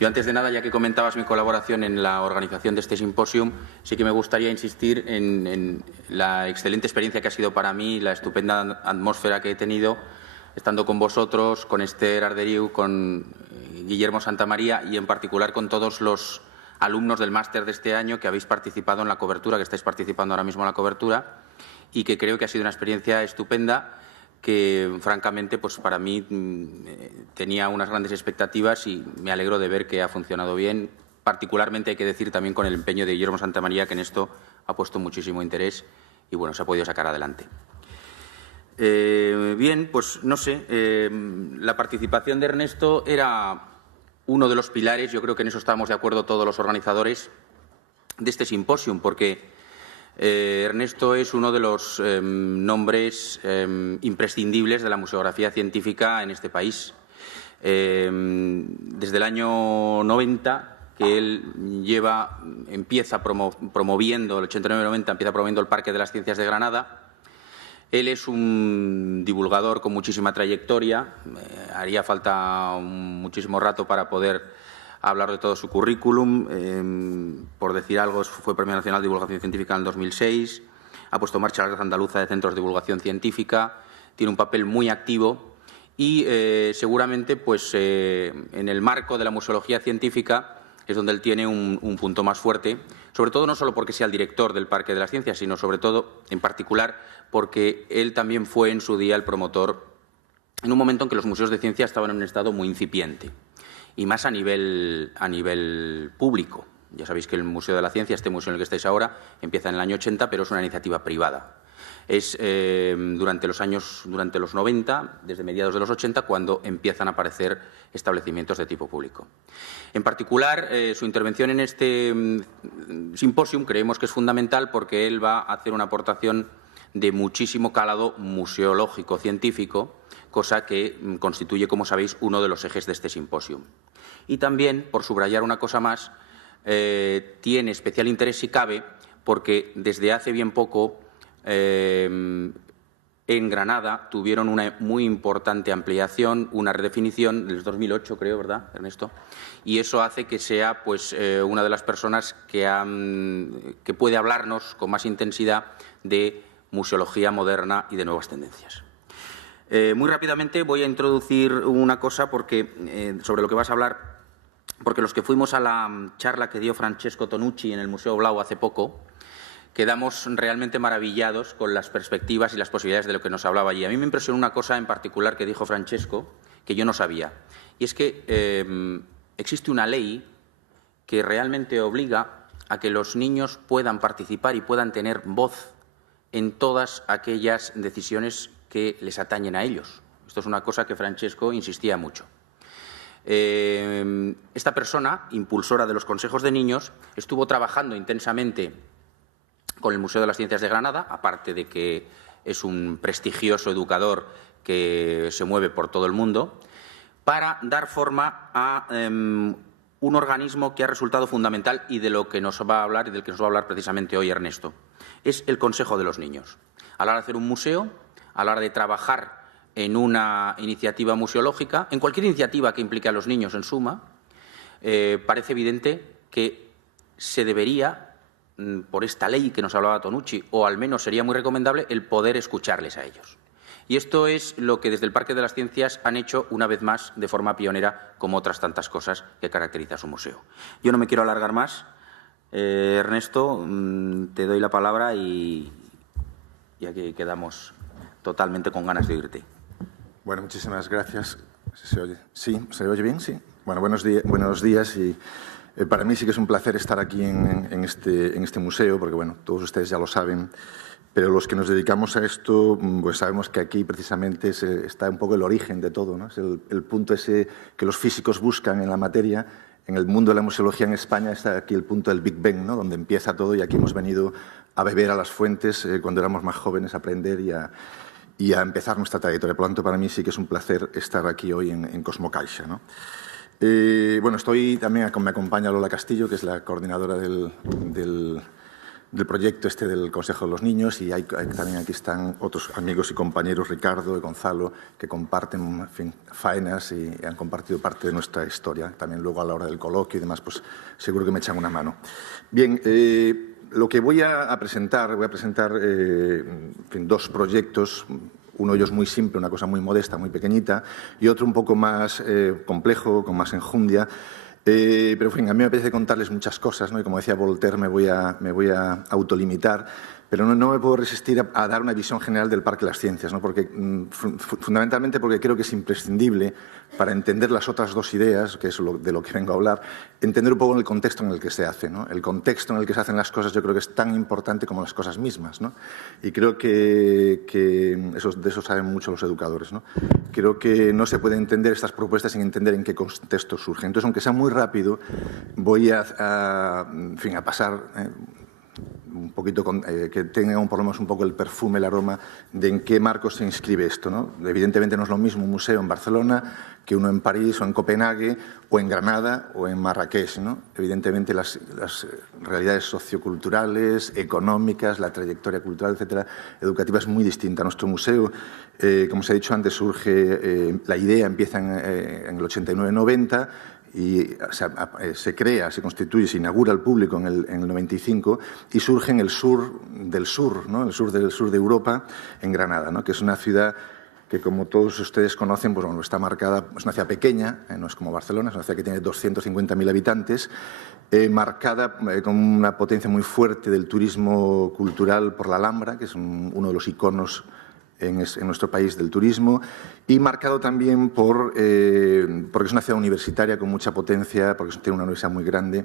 Yo, antes de nada, ya que comentabas mi colaboración en la organización de este simposium, sí que me gustaría insistir en la excelente experiencia que ha sido para mí, la estupenda atmósfera que he tenido estando con vosotros, con Esther Arderiu, con Guillermo Santamaría y, en particular, con todos los alumnos del máster de este año que habéis participado en la cobertura, que estáis participando ahora mismo en la cobertura, y que creo que ha sido una experiencia estupenda que, francamente, pues para mí tenía unas grandes expectativas y me alegro de ver que ha funcionado bien. Particularmente, hay que decir, también con el empeño de Guillermo Santamaría, que en esto ha puesto muchísimo interés y, bueno, se ha podido sacar adelante. Bien, pues no sé, la participación de Ernesto era uno de los pilares, yo creo que en eso estábamos de acuerdo todos los organizadores de este simposium, porque Ernesto es uno de los nombres imprescindibles de la museografía científica en este país. Desde el año 90, que él empieza promoviendo, el 89-90, empieza promoviendo el Parque de las Ciencias de Granada. Él es un divulgador con muchísima trayectoria. Haría falta muchísimo rato para poder hablar de todo su currículum. Por decir algo, fue Premio Nacional de Divulgación Científica en el 2006, ha puesto en marcha la Red Andaluza de Centros de Divulgación Científica, tiene un papel muy activo y seguramente, pues, en el marco de la museología científica es donde él tiene un punto más fuerte, sobre todo no solo porque sea el director del Parque de las Ciencias, sino sobre todo, en particular, porque él también fue en su día el promotor en un momento en que los museos de ciencia estaban en un estado muy incipiente, y más a nivel público. Ya sabéis que el Museo de la Ciencia, este museo en el que estáis ahora, empieza en el año 80, pero es una iniciativa privada. Es durante los 90, desde mediados de los 80, cuando empiezan a aparecer establecimientos de tipo público. En particular, su intervención en este simposium creemos que es fundamental porque él va a hacer una aportación de muchísimo calado museológico científico, cosa que constituye, como sabéis, uno de los ejes de este simposium. Y también, por subrayar una cosa más, tiene especial interés, si cabe, porque desde hace bien poco en Granada tuvieron una muy importante ampliación, una redefinición, del 2008, creo, ¿verdad, Ernesto? Y eso hace que sea, pues, una de las personas que puede hablarnos con más intensidad de museología moderna y de nuevas tendencias. Muy rápidamente voy a introducir una cosa sobre lo que vas a hablar, porque los que fuimos a la charla que dio Francesco Tonucci en el Museo Blau hace poco, quedamos realmente maravillados con las perspectivas y las posibilidades de lo que nos hablaba allí. A mí me impresionó una cosa en particular que dijo Francesco, que yo no sabía, y es que existe una ley que realmente obliga a que los niños puedan participar y puedan tener voz en todas aquellas decisiones que les atañen a ellos. Esto es una cosa que Francesco insistía mucho. Esta persona, impulsora de los consejos de niños, estuvo trabajando intensamente con el Museo de las Ciencias de Granada, aparte de que es un prestigioso educador que se mueve por todo el mundo, para dar forma a un organismo que ha resultado fundamental y de lo que nos va a hablar y del que nos va a hablar precisamente hoy Ernesto. Es el Consejo de los Niños. A la hora de hacer un museo, a la hora de trabajar en una iniciativa museológica, en cualquier iniciativa que implique a los niños en suma, parece evidente que se debería, por esta ley que nos hablaba Tonucci, o al menos sería muy recomendable, el poder escucharles a ellos. Y esto es lo que desde el Parque de las Ciencias han hecho, una vez más, de forma pionera, como otras tantas cosas que caracteriza a su museo. Yo no me quiero alargar más. Ernesto, te doy la palabra y aquí quedamos totalmente con ganas de oírte. Bueno, muchísimas gracias. ¿Se oye? Sí, ¿se oye bien? Sí. Bueno, buenos días y para mí sí que es un placer estar aquí en este museo porque, bueno, todos ustedes ya lo saben, pero los que nos dedicamos a esto, pues sabemos que aquí precisamente está un poco el origen de todo, ¿no? Es el punto ese que los físicos buscan en la materia. En el mundo de la museología en España está aquí el punto del Big Bang, ¿no? Donde empieza todo, y aquí hemos venido a beber a las fuentes cuando éramos más jóvenes, a aprender y a empezar nuestra trayectoria. Por lo tanto, para mí sí que es un placer estar aquí hoy en Cosmocaixa, ¿no? Bueno, me acompaña Lola Castillo, que es la coordinadora del proyecto este del Consejo de los Niños, y también aquí están otros amigos y compañeros, Ricardo y Gonzalo, que comparten, en fin, faenas y han compartido parte de nuestra historia. También luego a la hora del coloquio y demás, pues seguro que me echan una mano. Bien, lo que voy a presentar en fin, dos proyectos. Uno de ellos muy simple, una cosa muy modesta, muy pequeñita, y otro un poco más complejo, con más enjundia. Pero, en fin, a mí me apetece contarles muchas cosas, ¿no? Y como decía Voltaire, me voy a autolimitar, pero no me puedo resistir a dar una visión general del Parque de las Ciencias, ¿no? Porque, fundamentalmente porque creo que es imprescindible para entender las otras dos ideas, que es de lo que vengo a hablar, entender un poco el contexto en el que se hace, ¿no? El contexto en el que se hacen las cosas yo creo que es tan importante como las cosas mismas, ¿no? Y creo que de eso saben mucho los educadores, ¿no? Creo que no se puede entender estas propuestas sin entender en qué contexto surgen. Entonces, aunque sea muy rápido, voy a pasar un poquito que tenga por lo menos un poco el perfume, el aroma de en qué marco se inscribe esto, ¿no? Evidentemente no es lo mismo un museo en Barcelona que uno en París o en Copenhague o en Granada o en Marrakech, ¿no? Evidentemente las realidades socioculturales, económicas, la trayectoria cultural, etcétera, educativa es muy distinta. Nuestro museo, como se ha dicho antes, surge, la idea empieza en el 89-90, y se crea, se constituye, se inaugura al público en el 95 y surge en el sur del sur, ¿no? El sur del sur de Europa, en Granada, ¿no? Que es una ciudad que, como todos ustedes conocen, pues bueno, está marcada, es una ciudad pequeña, no es como Barcelona, es una ciudad que tiene 250.000 habitantes, marcada con una potencia muy fuerte del turismo cultural por la Alhambra, que es uno de los iconos en nuestro país del turismo, y marcado también porque es una ciudad universitaria con mucha potencia, porque tiene una universidad muy grande,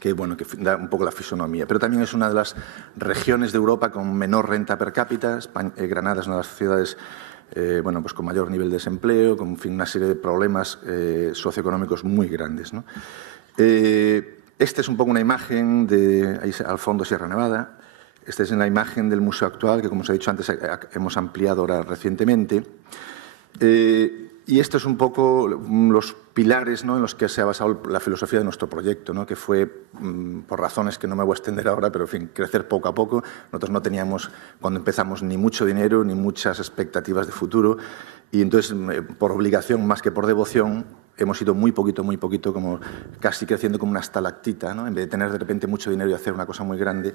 que da un poco la fisonomía. Pero también es una de las regiones de Europa con menor renta per cápita. Granada es una de las ciudades pues con mayor nivel de desempleo, con una serie de problemas socioeconómicos muy grandes, ¿no? Esta es un poco una imagen ahí al fondo Sierra Nevada. Esta es la imagen del museo actual, que, como os he dicho antes, hemos ampliado ahora recientemente. Y estos son un poco los pilares, ¿no?, en los que se ha basado la filosofía de nuestro proyecto, ¿no?, que fue, por razones que no me voy a extender ahora, pero, en fin, crecer poco a poco. Nosotros no teníamos, cuando empezamos, ni mucho dinero ni muchas expectativas de futuro, y entonces, por obligación más que por devoción, hemos ido muy poquito, como casi creciendo como una estalactita, ¿no? En vez de tener de repente mucho dinero y hacer una cosa muy grande,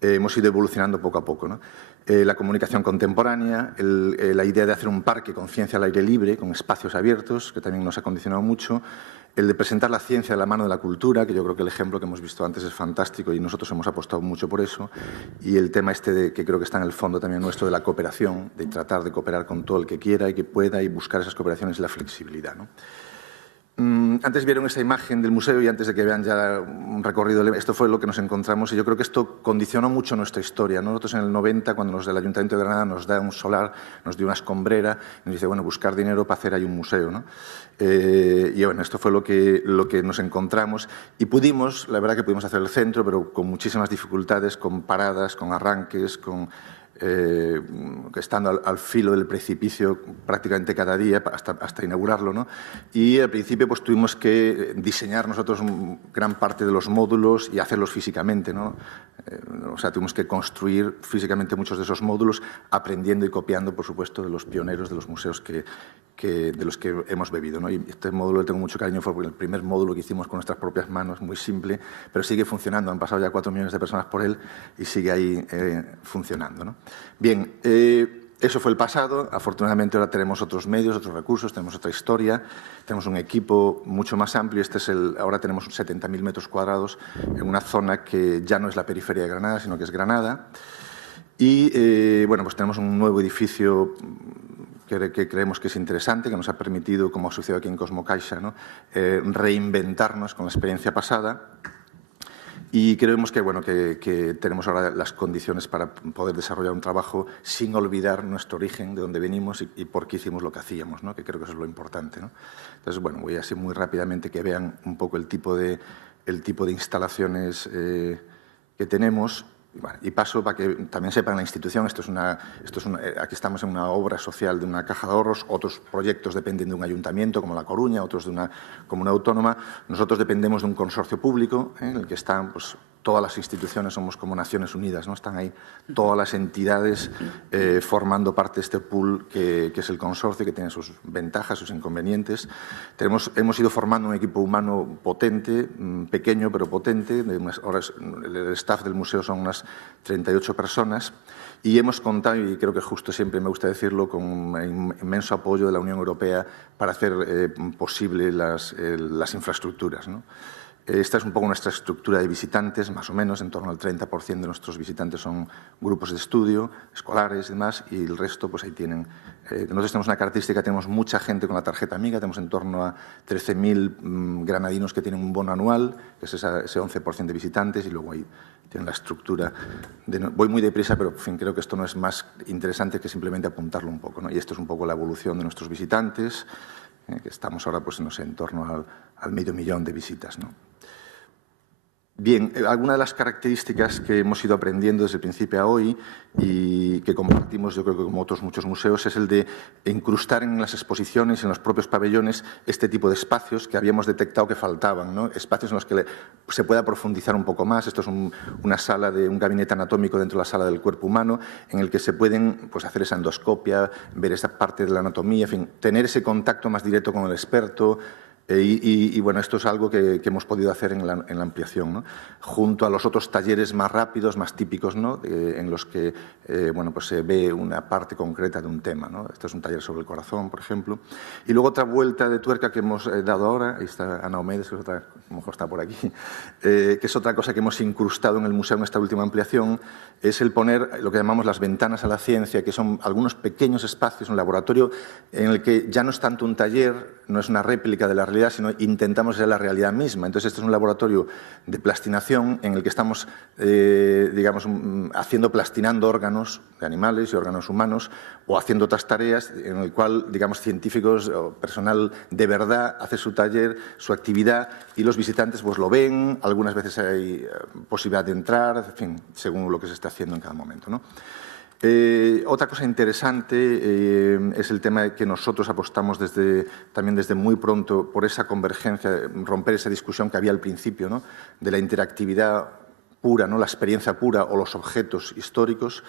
hemos ido evolucionando poco a poco, ¿no? La comunicación contemporánea, la idea de hacer un parque con ciencia al aire libre, con espacios abiertos, que también nos ha condicionado mucho, el de presentar la ciencia de la mano de la cultura, que yo creo que el ejemplo que hemos visto antes es fantástico y nosotros hemos apostado mucho por eso, y el tema que creo que está en el fondo también nuestro, de la cooperación, de tratar de cooperar con todo el que quiera y que pueda, y buscar esas cooperaciones y la flexibilidad, ¿no? Antes vieron esta imagen del museo y antes de que vean ya un recorrido, esto fue lo que nos encontramos, y yo creo que esto condicionó mucho nuestra historia, ¿no? Nosotros en el 90, cuando los del Ayuntamiento de Granada nos da un solar, nos dio una escombrera, y nos dice, bueno, buscar dinero para hacer ahí un museo, ¿no? Y bueno, esto fue lo que nos encontramos, y la verdad que pudimos hacer el centro, pero con muchísimas dificultades, con paradas, con arranques, estando al filo del precipicio prácticamente cada día hasta inaugurarlo, ¿no? Y al principio pues tuvimos que diseñar nosotros gran parte de los módulos y hacerlos físicamente, ¿no? O sea, tuvimos que construir físicamente muchos de esos módulos, aprendiendo y copiando, por supuesto, de los pioneros de los museos de los que hemos bebido, ¿no? Y este módulo le tengo mucho cariño, fue el primer módulo que hicimos con nuestras propias manos, muy simple, pero sigue funcionando. Han pasado ya 4 millones de personas por él y sigue ahí funcionando, ¿no? Bien, eso fue el pasado. Afortunadamente ahora tenemos otros medios, otros recursos, tenemos otra historia, tenemos un equipo mucho más amplio. Ahora tenemos 70.000 metros cuadrados en una zona que ya no es la periferia de Granada, sino que es Granada. Y bueno, pues tenemos un nuevo edificio que creemos que es interesante, que nos ha permitido, como ha sucedido aquí en Cosmocaixa, ¿no?, reinventarnos con la experiencia pasada. Y creemos que, bueno, que tenemos ahora las condiciones para poder desarrollar un trabajo sin olvidar nuestro origen, de dónde venimos y por qué hicimos lo que hacíamos, ¿no?, que creo que eso es lo importante, ¿no? Entonces, bueno, voy así muy rápidamente que vean un poco el tipo de instalaciones que tenemos. Y paso para que también sepan la institución. Aquí estamos en una obra social de una caja de ahorros. Otros proyectos dependen de un ayuntamiento, como La Coruña, otros de una comuna autónoma. Nosotros dependemos de un consorcio público, en el que están pues, todas las instituciones somos como Naciones Unidas, ¿no? Están ahí todas las entidades formando parte de este pool que es el consorcio, que tiene sus ventajas, sus inconvenientes. Hemos ido formando un equipo humano potente, pequeño pero potente. El staff del museo son unas 38 personas. Y hemos contado, y creo que justo siempre me gusta decirlo, con un inmenso apoyo de la Unión Europea para hacer posible las infraestructuras, ¿no? Esta es un poco nuestra estructura de visitantes, más o menos, en torno al 30% de nuestros visitantes son grupos de estudio, escolares y demás, y el resto, pues ahí tienen. Nosotros tenemos una característica, tenemos mucha gente con la tarjeta Amiga, tenemos en torno a 13.000 granadinos que tienen un bono anual, que es ese 11% de visitantes, y luego ahí tienen la estructura. Voy muy deprisa, pero en fin, creo que esto no es más interesante que simplemente apuntarlo un poco, ¿no? Y esto es un poco la evolución de nuestros visitantes, que estamos ahora, pues no sé, en torno al 500.000 de visitas, ¿no? Bien, algunas de las características que hemos ido aprendiendo desde el principio a hoy y que compartimos, yo creo que como otros muchos museos, es el de incrustar en las exposiciones, en los propios pabellones, este tipo de espacios que habíamos detectado que faltaban, ¿no? Espacios en los que se pueda profundizar un poco más. Esto es una sala de un gabinete anatómico dentro de la sala del cuerpo humano, en el que se pueden, pues, hacer esa endoscopia, ver esa parte de la anatomía, en fin, tener ese contacto más directo con el experto. Y bueno, esto es algo que hemos podido hacer en la ampliación, ¿no? Junto a los otros talleres más rápidos, más típicos, ¿no? En los que bueno, pues se ve una parte concreta de un tema, ¿no? Este es un taller sobre el corazón, por ejemplo. Y luego otra vuelta de tuerca que hemos dado ahora, ahí está Ana Omedes, que es otra, a lo mejor está por aquí, que es otra cosa que hemos incrustado en el museo en esta última ampliación, es el poner lo que llamamos las ventanas a la ciencia, que son algunos pequeños espacios, un laboratorio en el que ya no es tanto un taller, no es una réplica de la realidad, sino intentamos ser la realidad misma. Entonces, este es un laboratorio de plastinación en el que estamos, digamos, plastinando órganos de animales y órganos humanos, o haciendo otras tareas en el cual, digamos, científicos o personal de verdad hace su taller, su actividad, y los visitantes pues lo ven. Algunas veces hay posibilidad de entrar, en fin, según lo que se está haciendo en cada momento, ¿no? Otra cosa interesante es el tema de que nosotros apostamos también desde muy pronto por esa convergencia, romper esa discusión que había al principio, ¿no? De la interactividad pura, ¿no? La experiencia pura o los objetos históricos.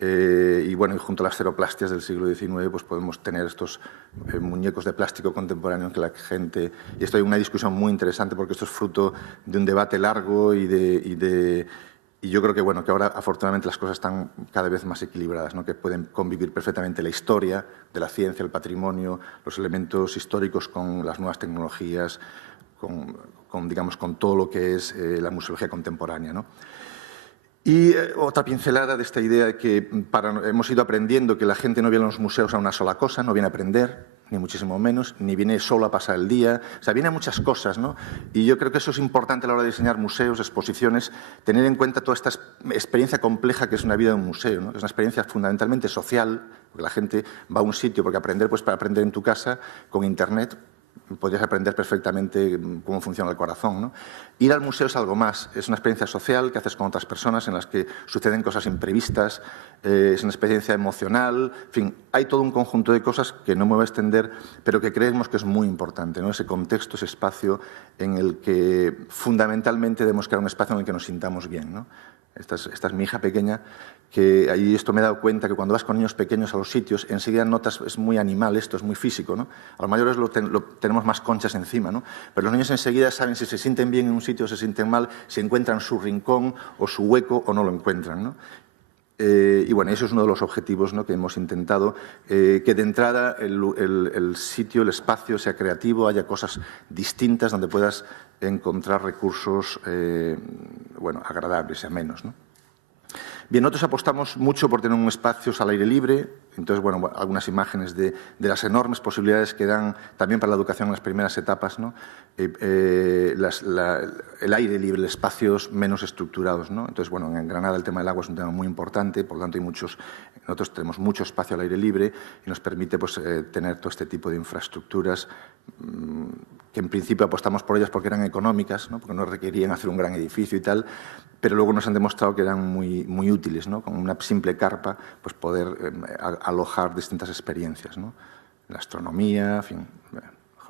Y bueno, y junto a las ceroplastias del siglo XIX, pues podemos tener estos muñecos de plástico contemporáneo en que la gente... Y esto hay una discusión muy interesante porque esto es fruto de un debate largo y yo creo que, bueno, que ahora afortunadamente las cosas están cada vez más equilibradas, ¿no? Que pueden convivir perfectamente la historia de la ciencia, el patrimonio, los elementos históricos con las nuevas tecnologías, digamos, con todo lo que es la museología contemporánea, ¿no? Y otra pincelada de esta idea de que hemos ido aprendiendo que la gente no viene a los museos a una sola cosa, no viene a aprender, ni muchísimo menos, ni viene solo a pasar el día. O sea, viene a muchas cosas, ¿no? Y yo creo que eso es importante a la hora de diseñar museos, exposiciones, tener en cuenta toda esta experiencia compleja que es una vida en un museo, ¿no? Es una experiencia fundamentalmente social, porque la gente va a un sitio, porque aprender, pues para aprender en tu casa, con Internet, podrías aprender perfectamente cómo funciona el corazón, ¿no? Ir al museo es algo más, es una experiencia social que haces con otras personas en las que suceden cosas imprevistas, es una experiencia emocional, en fin, hay todo un conjunto de cosas que no me voy a extender, pero que creemos que es muy importante, ¿no? Ese contexto, ese espacio en el que fundamentalmente debemos crear un espacio en el que nos sintamos bien, ¿no? Esta es mi hija pequeña, que ahí esto me he dado cuenta que cuando vas con niños pequeños a los sitios, enseguida notas, es muy animal esto, es muy físico, ¿no? A los mayores tenemos más conchas encima, ¿no? Pero los niños enseguida saben si se sienten bien en un sitio o se sienten mal, si encuentran su rincón o su hueco o no lo encuentran, ¿no? Y bueno, eso es uno de los objetivos, ¿no? Que hemos intentado, que de entrada el sitio, el espacio sea creativo, haya cosas distintas donde puedas encontrar recursos bueno, agradables y amenos, ¿no? Bien, nosotros apostamos mucho por tener un espacio al aire libre. Entonces, bueno, algunas imágenes de las enormes posibilidades que dan también para la educación en las primeras etapas, ¿no? El aire libre, espacios menos estructurados, ¿no? Entonces, bueno, en Granada el tema del agua es un tema muy importante, por lo tanto nosotros tenemos mucho espacio al aire libre y nos permite, pues, tener todo este tipo de infraestructuras que en principio apostamos por ellas porque eran económicas, ¿no? Porque no requerían hacer un gran edificio y tal, pero luego nos han demostrado que eran muy útiles, ¿no? Con una simple carpa, pues poder alojar distintas experiencias, ¿no? La astronomía, en fin,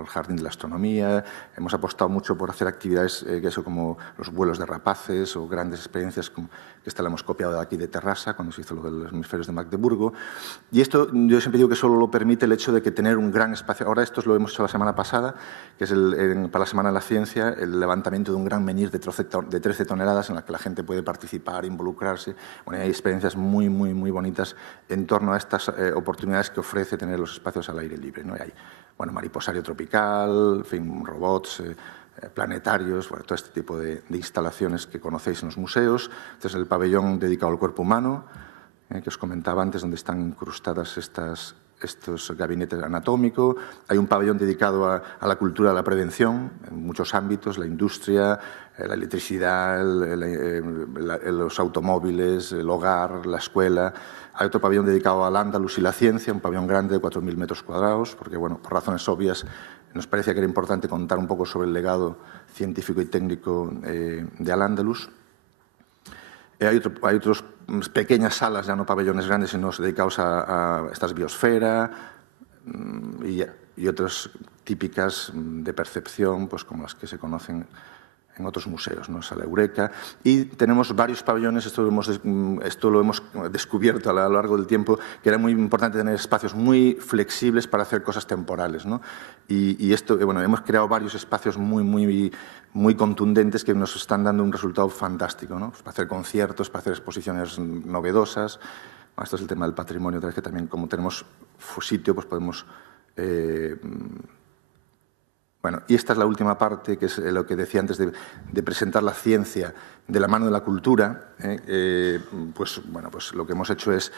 el Jardín de la Astronomía. Hemos apostado mucho por hacer actividades como los vuelos de rapaces o grandes experiencias como que esta la hemos copiado de aquí de Terrassa, cuando se hizo lo de los hemisferios de Magdeburgo. Y esto yo siempre digo que solo lo permite el hecho de que tener un gran espacio. Ahora esto lo hemos hecho la semana pasada, que es para la Semana de la Ciencia, el levantamiento de un gran menhir de 13 toneladas en la que la gente puede participar, involucrarse. Bueno, hay experiencias muy, muy, muy bonitas en torno a estas oportunidades que ofrece tener los espacios al aire libre, ¿no? Y hay, bueno, mariposario tropical, en fin, robots, planetarios, bueno, todo este tipo de instalaciones que conocéis en los museos. Este es el pabellón dedicado al cuerpo humano, que os comentaba antes, donde están incrustadas estos gabinetes anatómicos. Hay un pabellón dedicado a la cultura de la prevención en muchos ámbitos, la industria, la electricidad, los automóviles, el hogar, la escuela. Hay otro pabellón dedicado al Andalus y la ciencia, un pabellón grande de 4.000 metros cuadrados, porque, bueno, por razones obvias nos parecía que era importante contar un poco sobre el legado científico y técnico de Al-Ándalus. Hay otras pequeñas salas, ya no pabellones grandes, sino dedicados a estas biosfera y otras típicas de percepción, pues como las que se conocen en otros museos, ¿no? Sala Eureka. Y tenemos varios pabellones, esto lo hemos descubierto a lo largo del tiempo, que era muy importante tener espacios muy flexibles para hacer cosas temporales, ¿no? Y esto, bueno, hemos creado varios espacios muy contundentes que nos están dando un resultado fantástico, ¿no? Pues para hacer conciertos, para hacer exposiciones novedosas. Esto es el tema del patrimonio, otra vez que también como tenemos sitio, pues podemos... Bueno, y esta es la última parte, que es lo que decía antes de presentar la ciencia de la mano de la cultura. Pues lo que hemos hecho es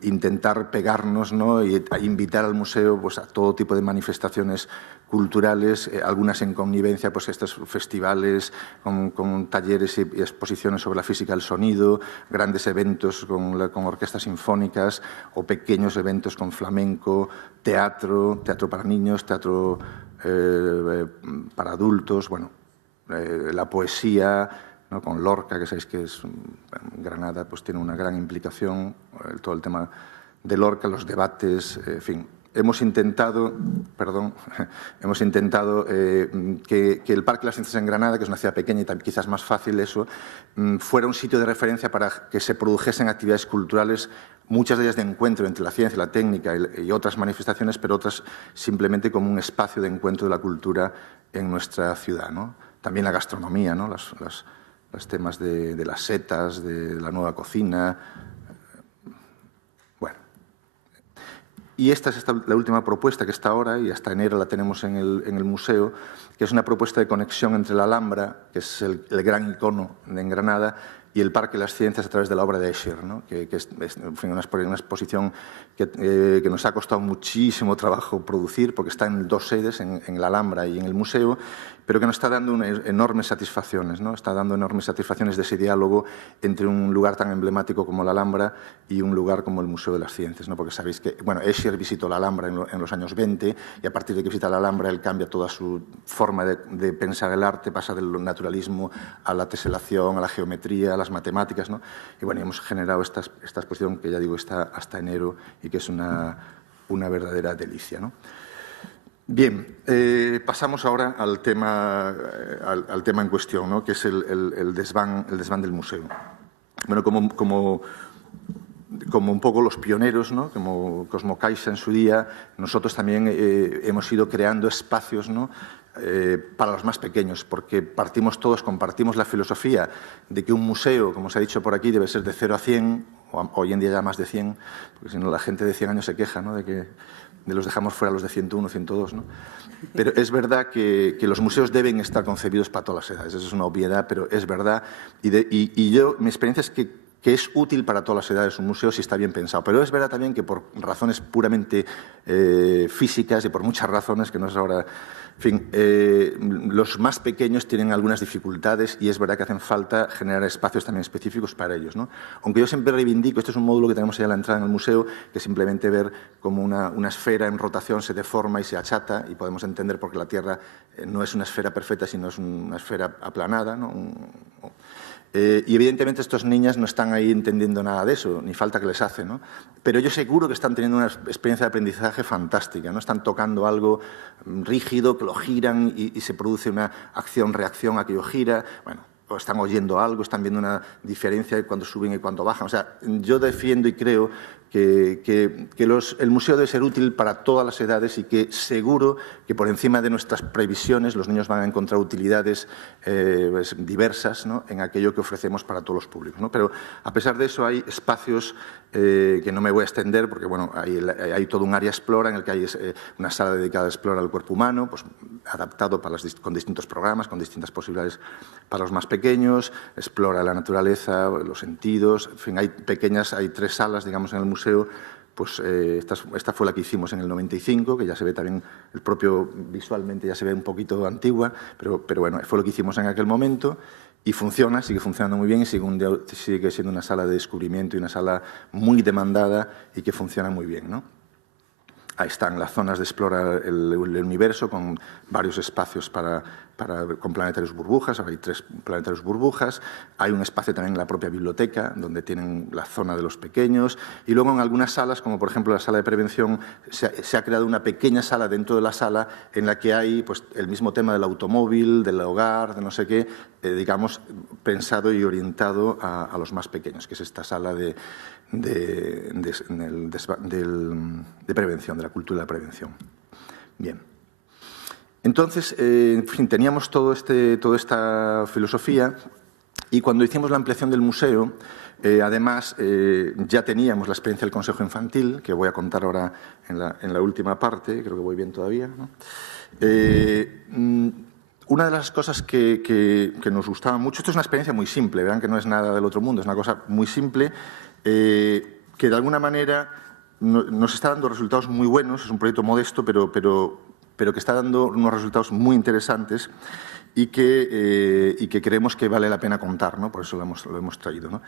intentar pegarnos, ¿no? Y invitar al museo, pues, a todo tipo de manifestaciones culturales, algunas en connivencia, pues estos festivales con talleres y exposiciones sobre la física del sonido, grandes eventos con orquestas sinfónicas o pequeños eventos con flamenco, teatro para niños, teatro para adultos, bueno, la poesía, ¿no? Con Lorca, que sabéis que es Granada, pues tiene una gran implicación, todo el tema de Lorca, los debates, en fin. Hemos intentado que el Parque de las Ciencias en Granada, que es una ciudad pequeña y quizás más fácil eso, fuera un sitio de referencia para que se produjesen actividades culturales, muchas de ellas de encuentro entre la ciencia, la técnica y otras manifestaciones, pero otras simplemente como un espacio de encuentro de la cultura en nuestra ciudad, ¿no? También la gastronomía, ¿no? Los temas de las setas, de la nueva cocina. Bueno. Y esta es la última propuesta que está ahora, y hasta enero la tenemos en el museo, que es una propuesta de conexión entre la Alhambra, que es el gran icono en Granada, y el Parque de las Ciencias a través de la obra de Escher, ¿no? Que es una exposición que nos ha costado muchísimo trabajo producir, porque está en dos sedes, en la Alhambra y en el museo, pero que nos está dando enormes satisfacciones, ¿no? Está dando enormes satisfacciones de ese diálogo entre un lugar tan emblemático como la Alhambra y un lugar como el Museo de las Ciencias, ¿no? Porque sabéis que, bueno, Escher visitó la Alhambra en los años 20 y a partir de que visita la Alhambra él cambia toda su forma de pensar el arte, pasa del naturalismo a la teselación, a la geometría, a las matemáticas, ¿no? Y bueno, hemos generado esta exposición que ya digo está hasta enero y que es una verdadera delicia, ¿no? Bien, pasamos ahora al tema en cuestión, ¿no? Que es el desván del museo. Bueno, como un poco los pioneros, ¿no? Como Cosmocaixa en su día, nosotros también hemos ido creando espacios, ¿no? Para los más pequeños, porque compartimos la filosofía de que un museo, como se ha dicho por aquí, debe ser de 0 a 100, hoy en día ya más de 100, porque si no la gente de 100 años se queja, ¿no? De que los dejamos fuera los de 101, 102, ¿no? Pero es verdad que los museos deben estar concebidos para todas las edades, eso es una obviedad, pero es verdad, mi experiencia es que es útil para todas las edades un museo si está bien pensado. Pero es verdad también que por razones puramente físicas y por muchas razones que no es ahora... En fin, los más pequeños tienen algunas dificultades y es verdad que hacen falta generar espacios también específicos para ellos, ¿no? Aunque yo siempre reivindico, este es un módulo que tenemos ahí a la entrada en el museo, que simplemente ver como una esfera en rotación se deforma y se achata y podemos entender por qué la Tierra no es una esfera perfecta, sino es una esfera aplanada, ¿no? Y evidentemente estas niñas no están ahí entendiendo nada de eso, ni falta que les hace, ¿no? Pero ellos seguro que están teniendo una experiencia de aprendizaje fantástica, ¿no? Están tocando algo rígido, que lo giran y se produce una acción-reacción, aquello gira, bueno, o están oyendo algo, están viendo una diferencia cuando suben y cuando bajan. O sea, yo defiendo y creo que el museo debe ser útil para todas las edades y que seguro que por encima de nuestras previsiones los niños van a encontrar utilidades pues, diversas, ¿no? En aquello que ofrecemos para todos los públicos, ¿no? Pero a pesar de eso hay espacios que no me voy a extender porque bueno, hay todo un área Explora en el que hay una sala dedicada a Explora al cuerpo humano, pues, adaptado con distintos programas, con distintas posibilidades para los más pequeños, Explora la naturaleza, los sentidos, en fin, hay 3 salas, digamos, en el museo. Pues esta fue la que hicimos en el 95, que ya se ve también, visualmente ya se ve un poquito antigua, pero bueno, fue lo que hicimos en aquel momento y funciona, sigue funcionando muy bien y sigue siendo una sala de descubrimiento y una sala muy demandada y que funciona muy bien, ¿no? Ahí están las zonas de Explora el universo con varios espacios con planetarios burbujas. Ahora hay 3 planetarios burbujas. Hay un espacio también en la propia biblioteca donde tienen la zona de los pequeños. Y luego en algunas salas, como por ejemplo la sala de prevención, se ha creado una pequeña sala dentro de la sala en la que hay pues, el mismo tema del automóvil, del hogar, de no sé qué, digamos, pensado y orientado a los más pequeños, que es esta sala de prevención, de la cultura de la prevención. Bien. Entonces, en fin, teníamos toda esta filosofía y cuando hicimos la ampliación del museo, además, ya teníamos la experiencia del Consejo Infantil, que voy a contar ahora en la última parte, creo que voy bien todavía, ¿no? Una de las cosas que nos gustaba mucho, esto es una experiencia muy simple, verán que no es nada del otro mundo, es una cosa muy simple, que de alguna manera nos está dando resultados muy buenos, es un proyecto modesto, pero que está dando unos resultados muy interesantes y que creemos que vale la pena contar, ¿no? Por eso lo hemos traído, ¿no?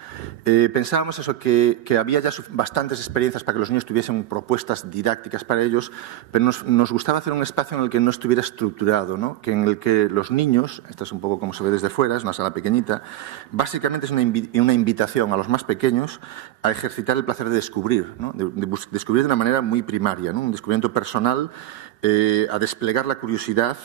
Pensábamos eso, que había ya bastantes experiencias para que los niños tuviesen propuestas didácticas para ellos, pero nos gustaba hacer un espacio en el que no estuviera estructurado, ¿no? Que en el que los niños, esto es un poco como se ve desde fuera, es una sala pequeñita, básicamente es una invitación a los más pequeños a ejercitar el placer de descubrir, ¿no? De descubrir de una manera muy primaria, ¿no? Un descubrimiento personal, a desplegar la curiosidad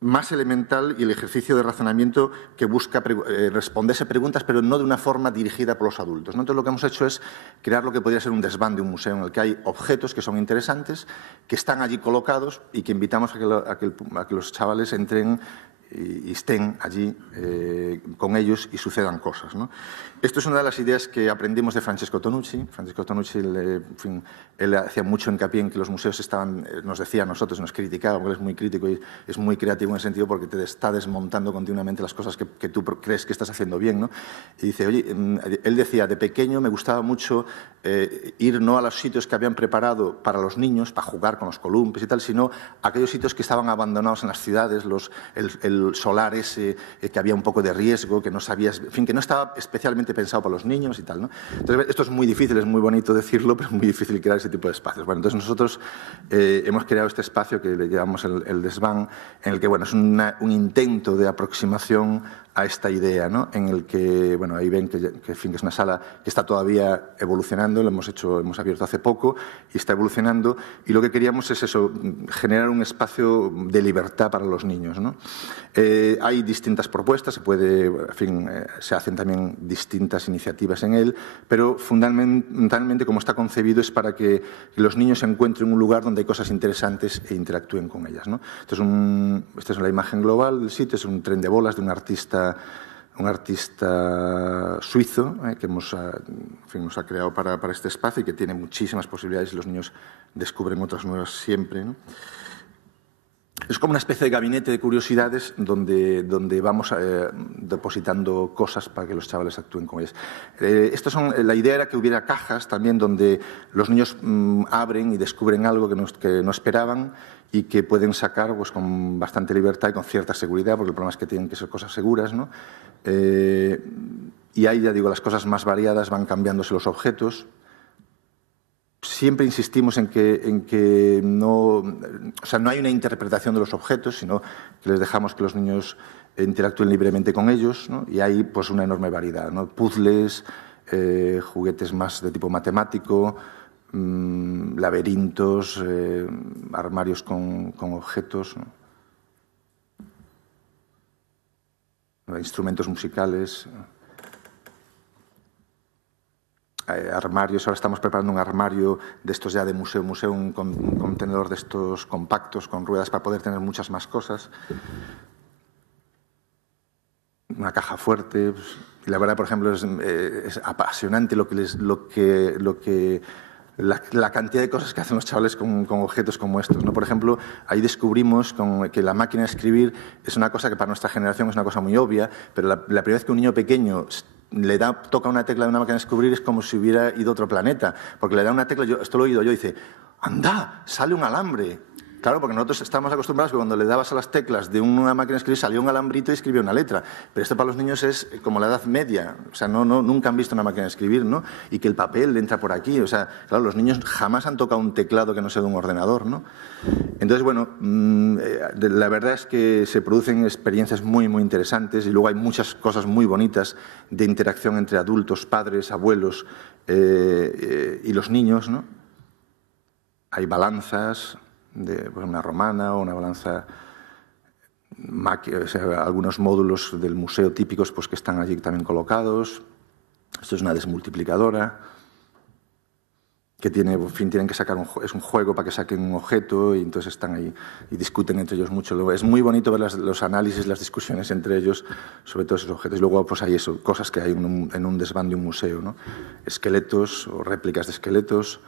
más elemental y el ejercicio de razonamiento que busca responderse preguntas, pero no de una forma dirigida por los adultos, ¿no? Entonces, lo que hemos hecho es crear lo que podría ser un desván de un museo en el que hay objetos que son interesantes, que están allí colocados y que invitamos a que los chavales entren y estén allí con ellos y sucedan cosas, ¿no? Esto es una de las ideas que aprendimos de Francesco Tonucci. Francesco Tonucci, él hacía mucho hincapié en que los museos nos decía a nosotros, nos criticaba, porque él es muy crítico y es muy creativo en ese sentido porque te está desmontando continuamente las cosas que tú crees que estás haciendo bien, ¿no? Y dice, oye, él decía, de pequeño me gustaba mucho ir no a los sitios que habían preparado para los niños, para jugar con los columpios y tal, sino a aquellos sitios que estaban abandonados en las ciudades, el solar ese, que había un poco de riesgo, que no sabías, en fin, que no estaba especialmente pensado para los niños y tal, ¿no? Entonces, esto es muy difícil, es muy bonito decirlo, pero es muy difícil crear ese tipo de espacios. Bueno, entonces nosotros hemos creado este espacio que le llamamos el desván, en el que, bueno, es un intento de aproximación a esta idea, ¿no? En el que, bueno, ahí ven que es una sala que está todavía evolucionando, lo hemos abierto hace poco y está evolucionando, y lo que queríamos es eso, generar un espacio de libertad para los niños, ¿no? Hay distintas propuestas, se hacen también distintas iniciativas en él, pero fundamentalmente como está concebido es para que los niños encuentren un lugar donde hay cosas interesantes e interactúen con ellas, ¿no? Esta es la imagen global del sitio, es un tren de bolas de un artista suizo que nos ha creado para este espacio y que tiene muchísimas posibilidades y los niños descubren otras nuevas siempre, ¿no? Es como una especie de gabinete de curiosidades donde vamos depositando cosas para que los chavales actúen con ellas. La idea era que hubiera cajas también donde los niños abren y descubren algo que no esperaban y que pueden sacar pues, con bastante libertad y con cierta seguridad, porque el problema es que tienen que ser cosas seguras, ¿no? Y ahí, ya digo, las cosas más variadas van cambiándose los objetos. Siempre insistimos en que no hay una interpretación de los objetos, sino que les dejamos que los niños interactúen libremente con ellos, ¿no? Y hay pues una enorme variedad, ¿no? Puzzles, juguetes más de tipo matemático, laberintos, armarios con objetos, ¿no? Instrumentos musicales, armarios. Ahora estamos preparando un armario de estos ya de museo, un contenedor de estos compactos con ruedas para poder tener muchas más cosas. Una caja fuerte. Y la verdad, por ejemplo, es apasionante la cantidad de cosas que hacen los chavales con objetos como estos, ¿no? Por ejemplo, ahí descubrimos que la máquina de escribir es una cosa que para nuestra generación es una cosa muy obvia, pero la primera vez que un niño pequeño toca una tecla de una máquina de escribir es como si hubiera ido a otro planeta, porque le da una tecla, esto lo he oído yo, y dice, ¡anda! Sale un alambre. Claro, porque nosotros estamos acostumbrados que cuando le dabas a las teclas de una máquina de escribir salía un alambrito y escribía una letra. Pero esto para los niños es como la edad media. O sea, nunca han visto una máquina de escribir, ¿no? Y que el papel entra por aquí. O sea, claro, los niños jamás han tocado un teclado que no sea de un ordenador, ¿no? Entonces, bueno, la verdad es que se producen experiencias muy, muy interesantes y luego hay muchas cosas muy bonitas de interacción entre adultos, padres, abuelos y los niños, ¿no? Hay balanzas de una romana o una balanza, o sea, algunos módulos del museo típicos pues, que están allí también colocados. Esto es una desmultiplicadora que tienen que sacar es un juego para que saquen un objeto y entonces están ahí y discuten entre ellos mucho. Es muy bonito ver los análisis, las discusiones entre ellos sobre todos esos objetos. Y luego pues hay cosas que hay en un desván de un museo, ¿no? Esqueletos o réplicas de esqueletos,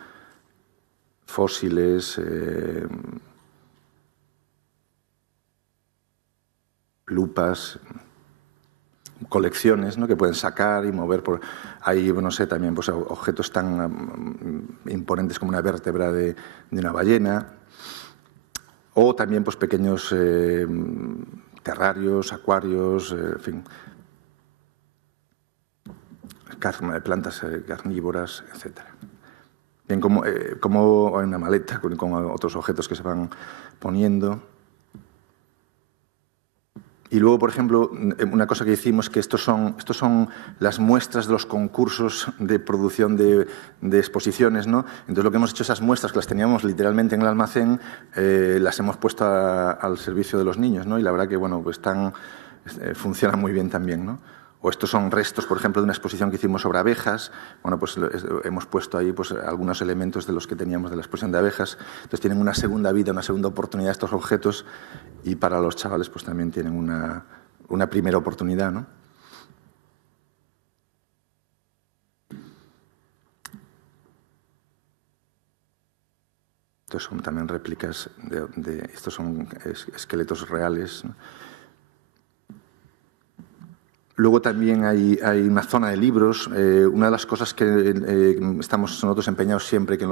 fósiles, lupas, colecciones, ¿no? Que pueden sacar y mover por ahí, no sé, también pues, objetos tan imponentes como una vértebra de una ballena, o también pues, pequeños terrarios, acuarios, en fin, plantas carnívoras, etc. Bien, como hay una maleta con otros objetos que se van poniendo. Y luego, por ejemplo, una cosa que hicimos que estos son las muestras de los concursos de producción de exposiciones, ¿no? Entonces, lo que hemos hecho, esas muestras que las teníamos literalmente en el almacén, las hemos puesto al servicio de los niños, ¿no? Y la verdad que, bueno, pues funcionan muy bien también, ¿no? O estos son restos, por ejemplo, de una exposición que hicimos sobre abejas. Bueno, pues hemos puesto ahí pues, algunos elementos de los que teníamos de la exposición de abejas. Entonces tienen una segunda vida, una segunda oportunidad estos objetos y para los chavales pues también tienen una primera oportunidad, ¿no? Estos son también réplicas estos son esqueletos reales, ¿no? Luego también hay una zona de libros. Una de las cosas que estamos nosotros empeñados siempre, que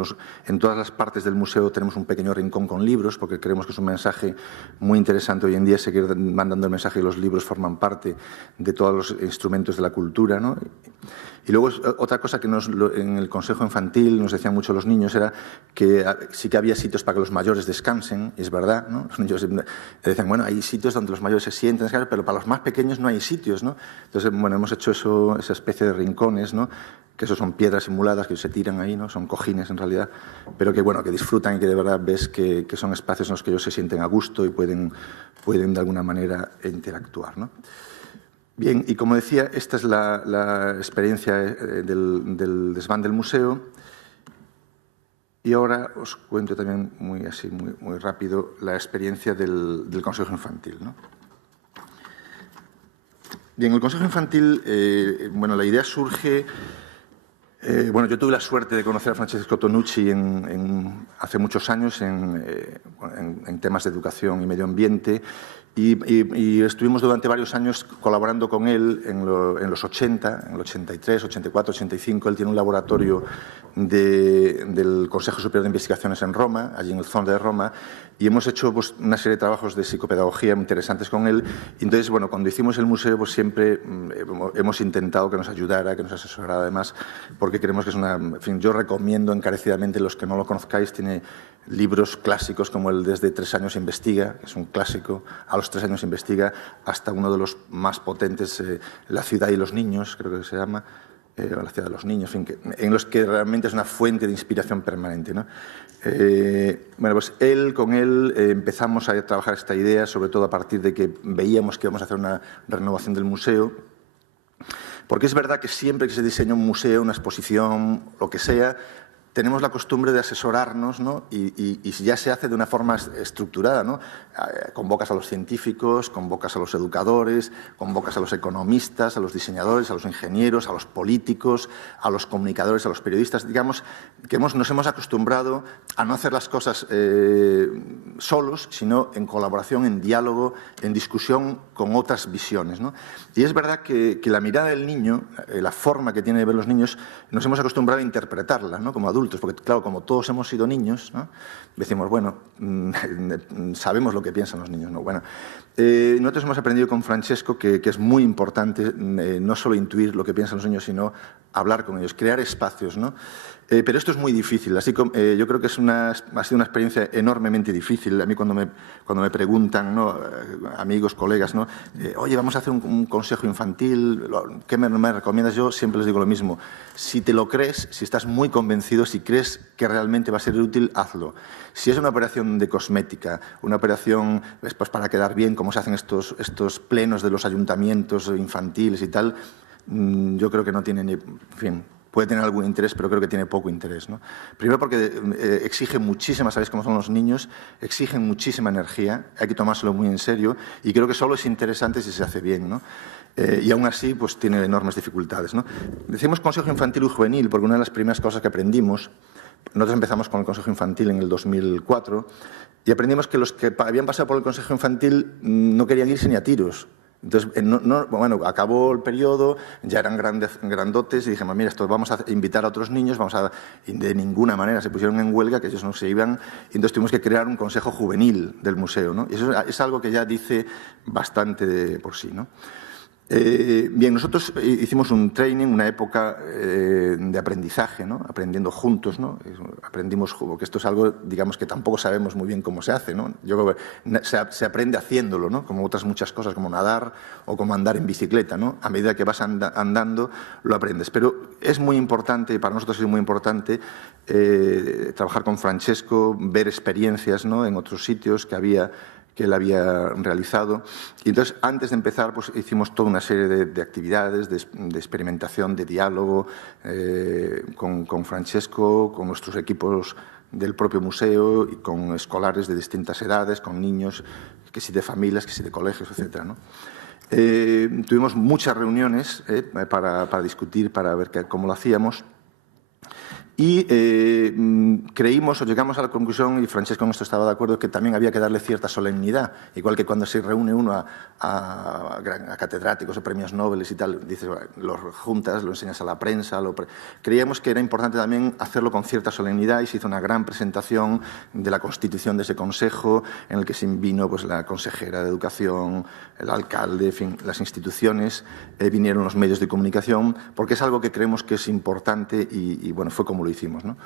en todas las partes del museo tenemos un pequeño rincón con libros, porque creemos que es un mensaje muy interesante hoy en día, seguir mandando el mensaje que los libros forman parte de todos los instrumentos de la cultura, ¿no? Y luego otra cosa que en el Consejo Infantil nos decían mucho los niños era que sí que había sitios para que los mayores descansen, y es verdad, ¿no? Los niños decían, bueno, hay sitios donde los mayores se sienten, pero para los más pequeños no hay sitios, ¿no? Entonces, bueno, hemos hecho esa especie de rincones, ¿no? Que eso son piedras simuladas que se tiran ahí, ¿no? Son cojines en realidad, pero que, bueno, que disfrutan y que de verdad ves que son espacios en los que ellos se sienten a gusto y pueden de alguna manera interactuar, ¿no? Bien, y como decía, esta es la experiencia del desván del museo. Y ahora os cuento también muy rápido la experiencia del Consejo Infantil, ¿no? Bien, el Consejo Infantil, bueno, la idea surge... bueno, yo tuve la suerte de conocer a Francesco Tonucci hace muchos años en temas de educación y medio ambiente y estuvimos durante varios años colaborando con él en los 80, en el 83, 84, 85. Él tiene un laboratorio del Consejo Superior de Investigaciones en Roma, allí en el Zonda de Roma, y hemos hecho pues, una serie de trabajos de psicopedagogía muy interesantes con él. Y entonces, bueno, cuando hicimos el museo, pues siempre hemos intentado que nos ayudara, que nos asesorara además, porque creemos que es en fin, yo recomiendo encarecidamente, los que no lo conozcáis, tiene libros clásicos como el Desde 3 años investiga, que es un clásico, A los 3 años investiga, hasta uno de los más potentes, La ciudad y los niños, creo que se llama, La ciudad de los niños, en fin, en los que realmente es una fuente de inspiración permanente, ¿no? Bueno, pues con él empezamos a trabajar esta idea, sobre todo a partir de que veíamos que íbamos a hacer una renovación del museo, porque es verdad que siempre que se diseña un museo, una exposición, lo que sea, tenemos la costumbre de asesorarnos, ¿no? y ya se hace de una forma estructurada, ¿no? Convocas a los científicos, convocas a los educadores, convocas a los economistas, a los diseñadores, a los ingenieros, a los políticos, a los comunicadores, a los periodistas. Digamos que nos hemos acostumbrado a no hacer las cosas solos, sino en colaboración, en diálogo, en discusión con otras visiones, ¿no? Y es verdad que la mirada del niño, la forma que tiene de ver los niños, nos hemos acostumbrado a interpretarla, ¿no? Como adultos, porque claro, como todos hemos sido niños, ¿no? Decimos, bueno, sabemos lo que piensan los niños, ¿no? Bueno, nosotros hemos aprendido con Francesco que es muy importante no solo intuir lo que piensan los niños, sino hablar con ellos, crear espacios, ¿no? Pero esto es muy difícil, así como yo creo que ha sido una experiencia enormemente difícil. A mí cuando me preguntan, ¿no? Amigos, colegas, ¿no? Oye, vamos a hacer un consejo infantil, ¿qué me recomiendas? Yo siempre les digo lo mismo, si te lo crees, si estás muy convencido, si crees que realmente va a ser útil, hazlo. Si es una operación de cosmética, una operación pues, para quedar bien, como se hacen estos plenos de los ayuntamientos infantiles y tal, yo creo que no tiene ni... En fin, puede tener algún interés, pero creo que tiene poco interés, ¿no? Primero porque exige muchísima, ¿sabéis cómo son los niños? Exigen muchísima energía, hay que tomárselo muy en serio y creo que solo es interesante si se hace bien, ¿no? Y aún así pues tiene enormes dificultades, ¿no? Decimos consejo infantil y juvenil porque una de las primeras cosas que aprendimos, nosotros empezamos con el consejo infantil en el 2004 y aprendimos que los que habían pasado por el consejo infantil no querían irse ni a tiros. Entonces, bueno, acabó el periodo, ya eran grandotes y dijimos, mira, esto vamos a invitar a otros niños, de ninguna manera se pusieron en huelga, que ellos no se iban, y entonces tuvimos que crear un consejo juvenil del museo, ¿no? Y eso es algo que ya dice bastante por sí, ¿no? Bien, nosotros hicimos un training, una época de aprendizaje, ¿no? Aprendiendo juntos, ¿no? Aprendimos, porque esto es algo, digamos, que tampoco sabemos muy bien cómo se hace, ¿no? Yo creo que se aprende haciéndolo, ¿no? Como otras muchas cosas, como nadar o como andar en bicicleta, ¿no? A medida que vas andando, lo aprendes. Pero es muy importante, para nosotros es muy importante, trabajar con Francesco, ver experiencias, ¿no? En otros sitios que él había realizado. Y entonces, antes de empezar, pues hicimos toda una serie de actividades, de experimentación, de diálogo con Francesco, con nuestros equipos del propio museo y con escolares de distintas edades, con niños, que si de familias, que si de colegios, etcétera, ¿no? Tuvimos muchas reuniones para discutir, para ver cómo lo hacíamos. Y creímos o llegamos a la conclusión, y Francesco con esto estaba de acuerdo, que también había que darle cierta solemnidad. Igual que cuando se reúne uno a catedráticos o premios Nobel y tal, dices, lo juntas, lo enseñas a la prensa. Creíamos que era importante también hacerlo con cierta solemnidad y se hizo una gran presentación de la constitución de ese consejo, en el que se vino pues, la consejera de Educación, el alcalde, en fin, las instituciones, vinieron los medios de comunicación, porque es algo que creemos que es importante y bueno, fue como lo hicimos, ¿no?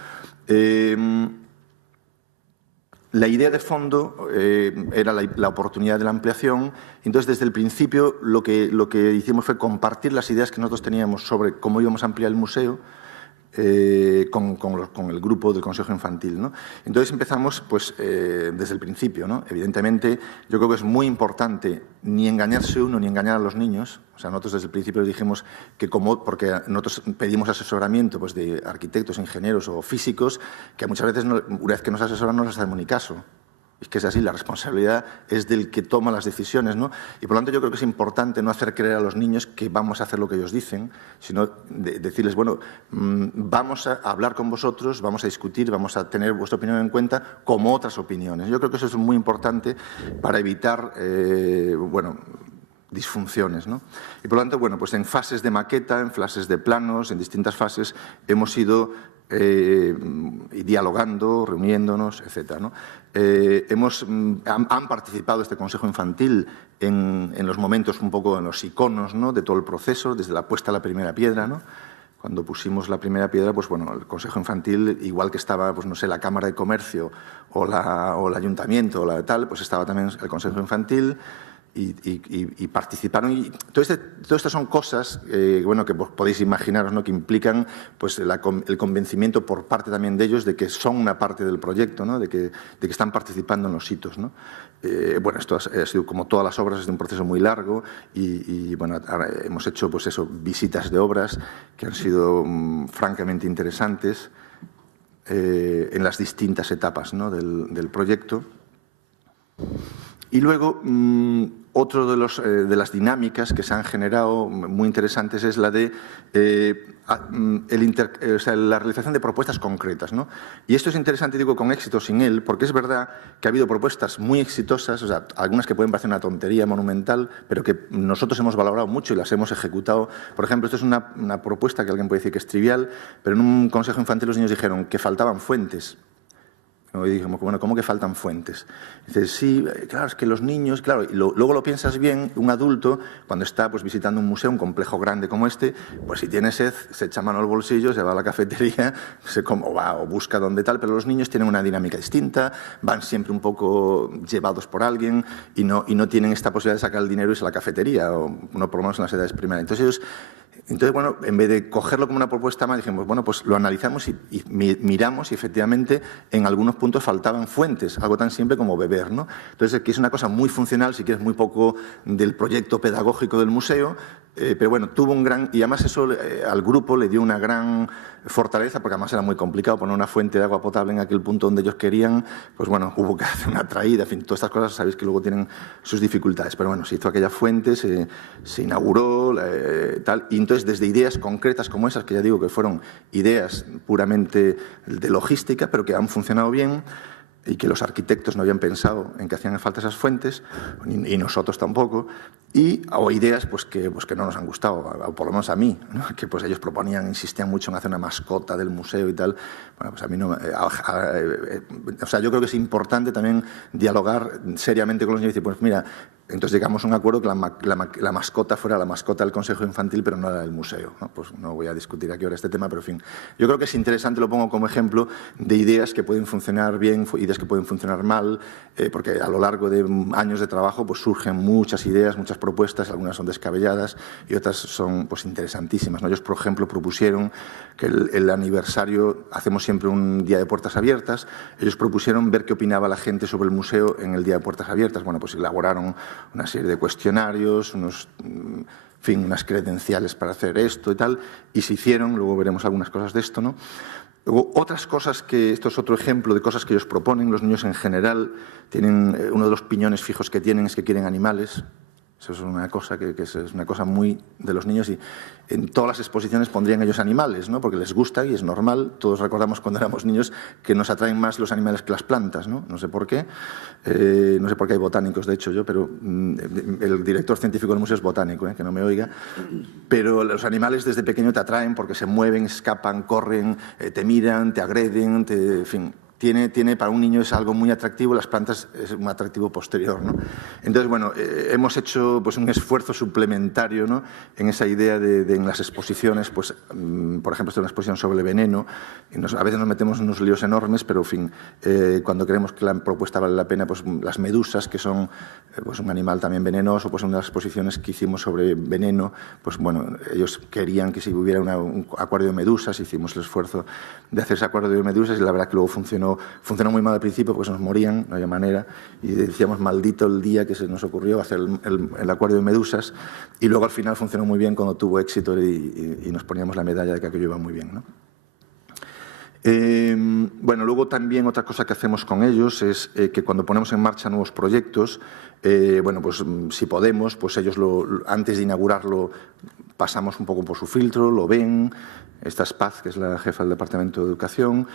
La idea de fondo era la oportunidad de la ampliación. Entonces, desde el principio, lo que hicimos fue compartir las ideas que nosotros teníamos sobre cómo íbamos a ampliar el museo con el grupo del Consejo Infantil, ¿no? Entonces empezamos pues, desde el principio, ¿no? Evidentemente, yo creo que es muy importante ni engañarse uno ni engañar a los niños. O sea, nosotros desde el principio dijimos que porque nosotros pedimos asesoramiento pues, de arquitectos, ingenieros o físicos, que muchas veces, una vez que nos asesoran, no les hacemos ni caso. Es que es así, la responsabilidad es del que toma las decisiones, ¿no? Y por lo tanto yo creo que es importante no hacer creer a los niños que vamos a hacer lo que ellos dicen, sino decirles, bueno, vamos a hablar con vosotros, vamos a discutir, vamos a tener vuestra opinión en cuenta como otras opiniones. Yo creo que eso es muy importante para evitar, bueno, disfunciones, ¿no? Y por lo tanto, bueno, pues en fases de maqueta, en fases de planos, en distintas fases hemos ido dialogando, reuniéndonos, etcétera, ¿no? Han participado este Consejo Infantil en los momentos un poco, en los iconos, ¿no? De todo el proceso, desde la puesta de la primera piedra, ¿no? cuando pusimos la primera piedra, pues bueno, el Consejo Infantil, igual que estaba, pues no sé, la Cámara de Comercio o el Ayuntamiento o la tal, pues estaba también el Consejo Infantil y participaron. Y todas estas son cosas bueno, que podéis imaginaros, ¿no?, que implican pues, el convencimiento por parte también de ellos de que son una parte del proyecto, ¿no?, de que están participando en los hitos, ¿no? Bueno, esto ha sido, como todas las obras, es un proceso muy largo y bueno, hemos hecho pues eso, visitas de obras que han sido francamente interesantes en las distintas etapas, ¿no?, del proyecto. Y luego, otro de las dinámicas que se han generado muy interesantes es la de la realización de propuestas concretas, ¿no? Y esto es interesante, digo, con éxito, sin él, porque es verdad que ha habido propuestas muy exitosas, o sea, algunas que pueden parecer una tontería monumental, pero que nosotros hemos valorado mucho y las hemos ejecutado. Por ejemplo, esto es una propuesta que alguien puede decir que es trivial, pero en un consejo infantil los niños dijeron que faltaban fuentes. Y dijimos, bueno, ¿cómo que faltan fuentes? Dices, sí, claro, es que los niños, claro, y luego lo piensas bien, un adulto, cuando está pues, visitando un museo, un complejo grande como este, pues si tiene sed, se echa mano al bolsillo, se va a la cafetería, o busca donde tal, pero los niños tienen una dinámica distinta, van siempre un poco llevados por alguien y no tienen esta posibilidad de sacar el dinero y irse a la cafetería, o no por lo menos en las edades primarias. Entonces, bueno, en vez de cogerlo como una propuesta más, dijimos, bueno, pues lo analizamos y miramos y efectivamente en algunos puntos faltaban fuentes, algo tan simple como beber, ¿no? Entonces, que es una cosa muy funcional, si quieres, muy poco del proyecto pedagógico del museo, pero bueno, tuvo un gran... Y además eso al grupo le dio una gran fortaleza, porque además era muy complicado poner una fuente de agua potable en aquel punto donde ellos querían, pues bueno, hubo que hacer una traída, en fin, todas estas cosas sabéis que luego tienen sus dificultades, pero bueno, se hizo aquella fuente, se inauguró, tal, y entonces desde ideas concretas como esas, que ya digo que fueron ideas puramente de logística, pero que han funcionado bien, y que los arquitectos no habían pensado en que hacían falta esas fuentes, y nosotros tampoco, o ideas pues que no nos han gustado, o por lo menos a mí, ¿no?, que pues ellos proponían, insistían mucho en hacer una mascota del museo y tal. Bueno, pues a mí no... o sea, yo creo que es importante también dialogar seriamente con los niños y decir, pues mira, entonces llegamos a un acuerdo que la mascota fuera la mascota del Consejo Infantil, pero no la del museo, ¿no? Pues no voy a discutir aquí ahora este tema, pero en fin. Yo creo que es interesante, lo pongo como ejemplo, de ideas que pueden funcionar bien, ideas que pueden funcionar mal, porque a lo largo de años de trabajo pues surgen muchas ideas, muchas propuestas, algunas son descabelladas y otras son pues interesantísimas, ¿no? Ellos, por ejemplo, propusieron que el aniversario, hacemos siempre un día de puertas abiertas, ellos propusieron ver qué opinaba la gente sobre el museo en el día de puertas abiertas. Bueno, pues elaboraron una serie de cuestionarios, unas credenciales para hacer esto y tal, y se hicieron, luego veremos algunas cosas de esto, ¿no? Luego, otras cosas esto es otro ejemplo de cosas que ellos proponen. Los niños en general tienen, uno de los piñones fijos que tienen es que quieren animales. Eso es una cosa que es una cosa muy de los niños, y en todas las exposiciones pondrían ellos animales, ¿no?, porque les gusta y es normal. Todos recordamos cuando éramos niños que nos atraen más los animales que las plantas, ¿no? No sé por qué. No sé por qué hay botánicos, de hecho yo, pero el director científico del museo es botánico, que no me oiga. Pero los animales desde pequeño te atraen porque se mueven, escapan, corren, te miran, te agreden, en fin. Tiene para un niño es algo muy atractivo, las plantas es un atractivo posterior, ¿no? Entonces, bueno, hemos hecho pues, un esfuerzo suplementario, ¿no?, en esa idea de en las exposiciones, pues, por ejemplo, esta es una exposición sobre el veneno, y a veces nos metemos en unos líos enormes, pero, en fin, cuando creemos que la propuesta vale la pena, pues las medusas, que son pues, un animal también venenoso, pues en una de las exposiciones que hicimos sobre veneno, pues bueno, ellos querían que si hubiera un acuario de medusas, hicimos el esfuerzo de hacer ese acuario de medusas, y la verdad que luego funcionó muy mal al principio porque se nos morían, no había manera, y decíamos, maldito el día que se nos ocurrió hacer el acuario de medusas, y luego al final funcionó muy bien cuando tuvo éxito y nos poníamos la medalla de que aquello iba muy bien, ¿no? Bueno, luego también otra cosa que hacemos con ellos es que cuando ponemos en marcha nuevos proyectos, bueno, pues si podemos, pues ellos antes de inaugurarlo pasamos un poco por su filtro, lo ven. Esta es Paz, que es la jefa del Departamento de Educación,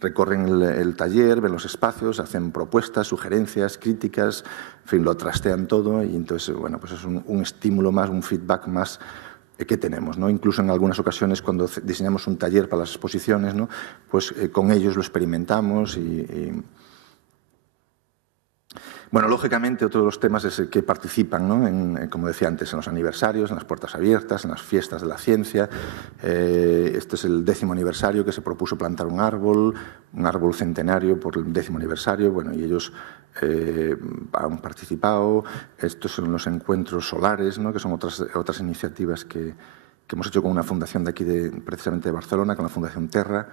recorren el taller, ven los espacios, hacen propuestas, sugerencias, críticas, en fin, lo trastean todo, y entonces, bueno, pues es un estímulo más, un feedback más que tenemos, ¿no? Incluso en algunas ocasiones cuando diseñamos un taller para las exposiciones, ¿no?, pues con ellos lo experimentamos Bueno, lógicamente, otro de los temas es el que participan, ¿no? Como decía antes, en los aniversarios, en las puertas abiertas, en las fiestas de la ciencia. Este es el 10º aniversario que se propuso plantar un árbol centenario por el 10º aniversario. Bueno, y ellos han participado. Estos son los encuentros solares, ¿no? Que son otras iniciativas que hemos hecho con una fundación de aquí, precisamente de Barcelona, con la Fundación Terra.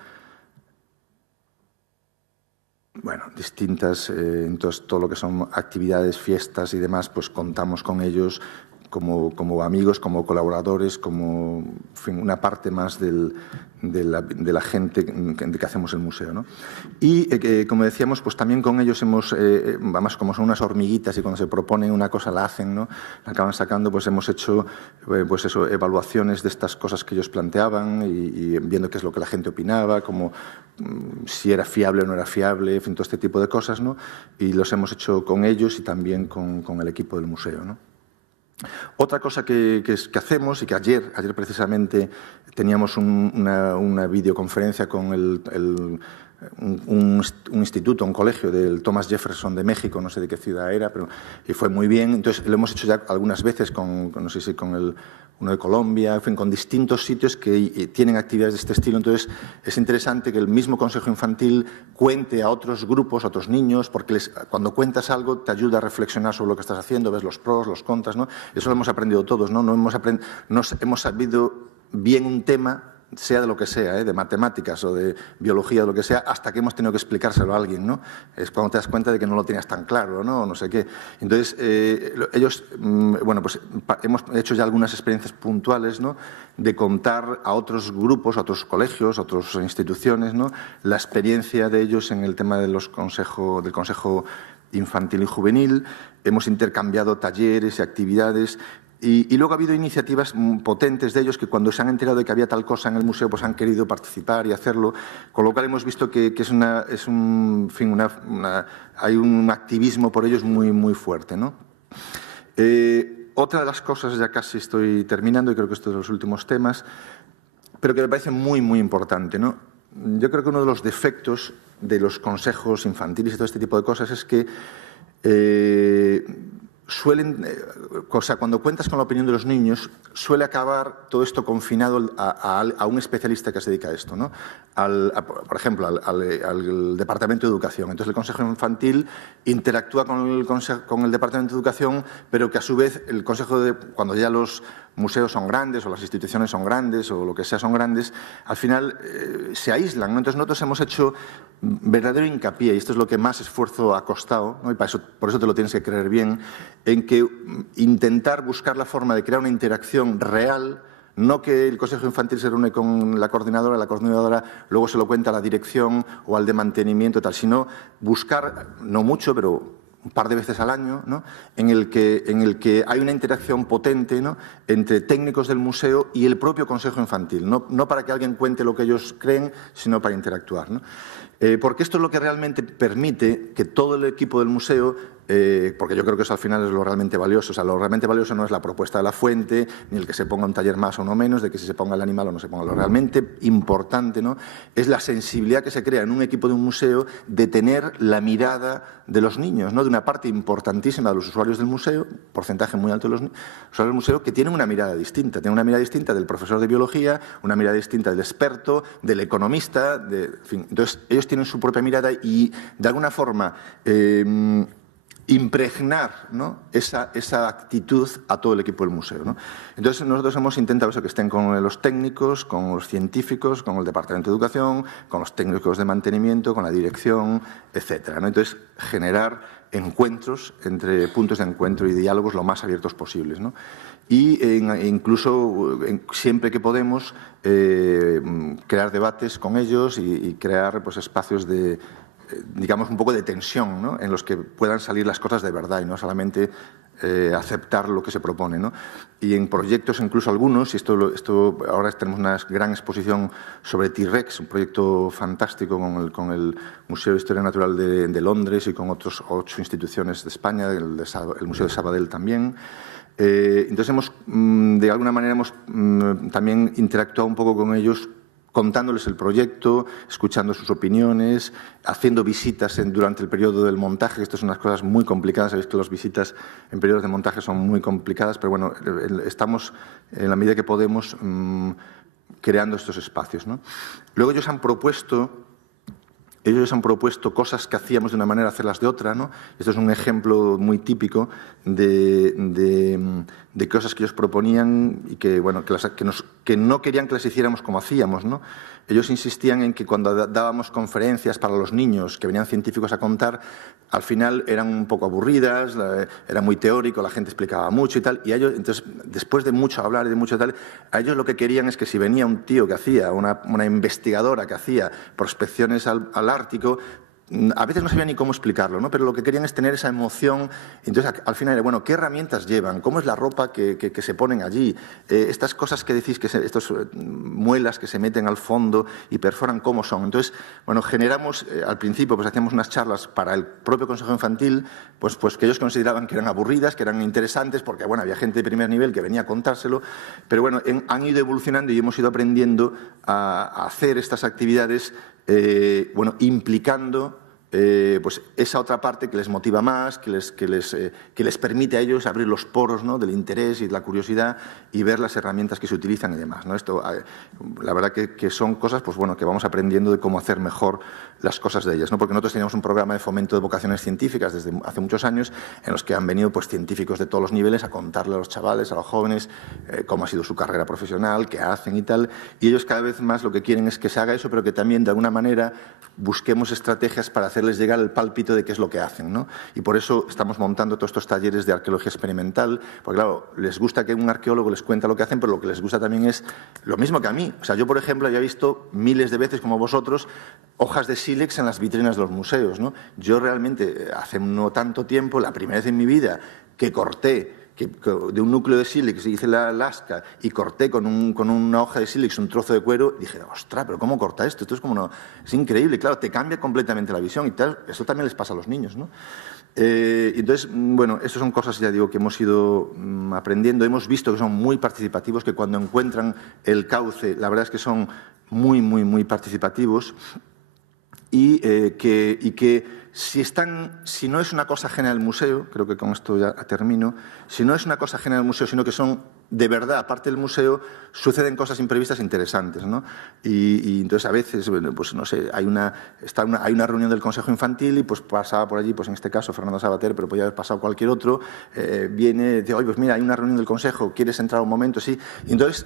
Bueno, distintas, entonces todo lo que son actividades, fiestas y demás, pues contamos con ellos como amigos, como colaboradores, como en fin, una parte más de la gente que hacemos el museo, ¿no? Y, como decíamos, pues también con ellos además como son unas hormiguitas y cuando se proponen una cosa la hacen, ¿no? La acaban sacando, pues hemos hecho pues eso, evaluaciones de estas cosas que ellos planteaban y viendo qué es lo que la gente opinaba, como si era fiable o no era fiable, en fin, todo este tipo de cosas, ¿no? Y los hemos hecho con ellos y también con el equipo del museo, ¿no? Otra cosa que hacemos, y que ayer precisamente teníamos una videoconferencia con un instituto, un colegio del Thomas Jefferson de México, no sé de qué ciudad era, y fue muy bien. Entonces, lo hemos hecho ya algunas veces no sé si con uno de Colombia, en fin, con distintos sitios que tienen actividades de este estilo. Entonces, es interesante que el mismo Consejo Infantil cuente a otros grupos, a otros niños, porque cuando cuentas algo te ayuda a reflexionar sobre lo que estás haciendo, ves los pros, los contras, ¿no? Eso lo hemos aprendido todos, ¿no? Hemos sabido bien un tema, sea de lo que sea, de matemáticas o de biología o lo que sea, hasta que hemos tenido que explicárselo a alguien, ¿no? Es cuando te das cuenta de que no lo tenías tan claro, ¿no? No sé qué. Entonces, ellos, bueno, pues hemos hecho ya algunas experiencias puntuales, ¿no? De contar a otros grupos, a otros colegios, a otras instituciones, ¿no? La experiencia de ellos en el tema del Consejo Infantil y Juvenil. Hemos intercambiado talleres y actividades. Y luego ha habido iniciativas potentes de ellos que cuando se han enterado de que había tal cosa en el museo pues han querido participar y hacerlo, con lo cual hemos visto que hay un activismo por ellos muy, muy fuerte, ¿no? Otra de las cosas, ya casi estoy terminando y creo que estos son los últimos temas, pero que me parece muy, muy importante, ¿no? Yo creo que uno de los defectos de los consejos infantiles y todo este tipo de cosas es que cuando cuentas con la opinión de los niños, suele acabar todo esto confinado a un especialista que se dedica a esto, ¿no? Por ejemplo, al Departamento de Educación. Entonces, el Consejo Infantil interactúa con el Departamento de Educación, pero que a su vez cuando ya los museos son grandes o las instituciones son grandes o lo que sea son grandes, al final se aíslan, ¿no? Entonces, nosotros hemos hecho verdadero hincapié, y esto es lo que más esfuerzo ha costado, ¿no? Y por eso te lo tienes que creer bien, en que intentar buscar la forma de crear una interacción real, no que el Consejo Infantil se reúne con la coordinadora luego se lo cuenta a la dirección o al de mantenimiento y tal, sino buscar, no mucho, pero un par de veces al año, ¿no? en el que hay una interacción potente, ¿no? Entre técnicos del museo y el propio Consejo Infantil, no para que alguien cuente lo que ellos creen, sino para interactuar, ¿no? Porque esto es lo que realmente permite que todo el equipo del museo, porque yo creo que eso al final es lo realmente valioso, o sea, lo realmente valioso no es la propuesta de la fuente, ni el que se ponga un taller más o no menos, de que si se ponga el animal o no se ponga. Lo realmente importante, ¿no? Es la sensibilidad que se crea en un equipo de un museo de tener la mirada de los niños, ¿no? De una parte importantísima de los usuarios del museo, porcentaje muy alto de los usuarios del museo, que tienen una mirada distinta. Tienen una mirada distinta del profesor de biología, una mirada distinta del experto, del economista, en fin. Entonces, ellos tienen su propia mirada y, de alguna forma, impregnar, ¿no? esa actitud a todo el equipo del museo, ¿no? Entonces, nosotros hemos intentado eso, que estén con los técnicos, con los científicos, con el Departamento de Educación, con los técnicos de mantenimiento, con la dirección, etcétera, ¿no? Entonces, generar encuentros entre puntos de encuentro y diálogos lo más abiertos posibles, ¿no? Y incluso, siempre que podemos, crear debates con ellos y crear pues, espacios de, digamos, un poco de tensión, ¿no? En los que puedan salir las cosas de verdad y no solamente aceptar lo que se propone, ¿no? Y en proyectos, incluso algunos, y esto ahora tenemos una gran exposición sobre T-Rex, un proyecto fantástico con el Museo de Historia Natural de Londres y con otras 8 instituciones de España, el Museo de Sabadell también. Entonces, de alguna manera hemos también interactuado un poco con ellos contándoles el proyecto, escuchando sus opiniones, haciendo visitas durante el periodo del montaje. Esto es unas cosas muy complicadas. Sabéis que las visitas en periodos de montaje son muy complicadas, pero bueno, estamos, en la medida que podemos, creando estos espacios, ¿no? Luego ellos han propuesto cosas que hacíamos de una manera, hacerlas de otra, ¿no? Esto es un ejemplo muy típico de cosas que ellos proponían y que, bueno, que no querían que las hiciéramos como hacíamos, ¿no? Ellos insistían en que cuando dábamos conferencias para los niños, que venían científicos a contar, al final eran un poco aburridas, era muy teórico, la gente explicaba mucho y tal, y a ellos, entonces, después de mucho hablar y de mucho tal, a ellos lo que querían es que si venía un tío que hacía, una investigadora que hacía prospecciones al Ártico, a veces no sabía ni cómo explicarlo, ¿no? Pero lo que querían es tener esa emoción. Entonces, al final era, bueno, ¿qué herramientas llevan? ¿Cómo es la ropa que se ponen allí? Estas cosas que decís, estos muelas que se meten al fondo y perforan, ¿cómo son? Entonces, bueno, generamos, al principio, pues hacíamos unas charlas para el propio Consejo Infantil, pues que ellos consideraban que eran aburridas, que eran interesantes, porque, bueno, había gente de primer nivel que venía a contárselo, pero bueno, han ido evolucionando y hemos ido aprendiendo a hacer estas actividades, bueno, implicando pues esa otra parte que les motiva más, que les permite a ellos abrir los poros, ¿no?, del interés y de la curiosidad y ver las herramientas que se utilizan y demás, ¿no? Esto, la verdad que son cosas, pues bueno, que vamos aprendiendo de cómo hacer mejor las cosas de ellas, ¿no? Porque nosotros teníamos un programa de fomento de vocaciones científicas desde hace muchos años en los que han venido, pues, científicos de todos los niveles a contarle a los chavales, a los jóvenes, cómo ha sido su carrera profesional, qué hacen y tal, y ellos cada vez más lo que quieren es que se haga eso, pero que también de alguna manera busquemos estrategias para hacerles llegar el pálpito de qué es lo que hacen, ¿no? Y por eso estamos montando todos estos talleres de arqueología experimental, porque claro, les gusta que un arqueólogo les cuente lo que hacen, pero lo que les gusta también es lo mismo que a mí. O sea, yo, por ejemplo, ya he visto miles de veces, como vosotros, hojas de sílex en las vitrinas de los museos, ¿no? Yo realmente, hace no tanto tiempo, la primera vez en mi vida que corté de un núcleo de sílex, hice la lasca y corté con una hoja de sílex un trozo de cuero, dije, ostras, pero ¿cómo corta esto? Esto es como es increíble, claro, te cambia completamente la visión y tal. Eso también les pasa a los niños, ¿no? Entonces, bueno, estas son cosas, ya digo, que hemos ido aprendiendo. Hemos visto que son muy participativos, que cuando encuentran el cauce, la verdad es que son muy, muy, muy participativos y que si no es una cosa ajena al museo, creo que con esto ya termino, si no es una cosa ajena al museo, sino que son de verdad, aparte del museo, suceden cosas imprevistas interesantes, ¿no? Y entonces a veces, bueno, pues no sé, hay una reunión del Consejo Infantil y pues pasaba por allí, pues en este caso Fernando Sabater, pero podía haber pasado cualquier otro, viene, dice, oye, pues mira, hay una reunión del Consejo, ¿quieres entrar un momento? Sí. Y entonces,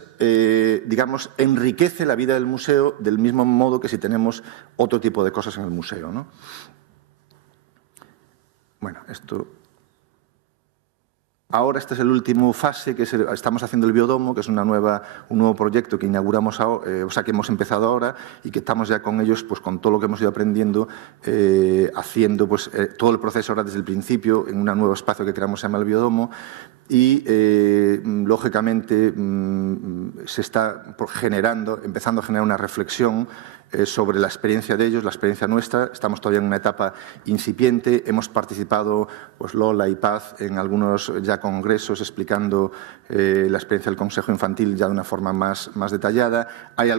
digamos, enriquece la vida del museo del mismo modo que si tenemos otro tipo de cosas en el museo, ¿no? Bueno, esto. Ahora esta es la última fase, que estamos haciendo el biodomo, que es un nuevo proyecto que inauguramos ahora, o sea, que hemos empezado ahora y que estamos ya con ellos, pues con todo lo que hemos ido aprendiendo, haciendo pues todo el proceso ahora desde el principio en un nuevo espacio que creamos, se llama el biodomo, y lógicamente se está empezando a generar una reflexión sobre la experiencia de ellos, la experiencia nuestra. Estamos todavía en una etapa incipiente. Hemos participado, pues Lola y Paz, en algunos ya congresos explicando la experiencia del Consejo Infantil ya de una forma más detallada. Hay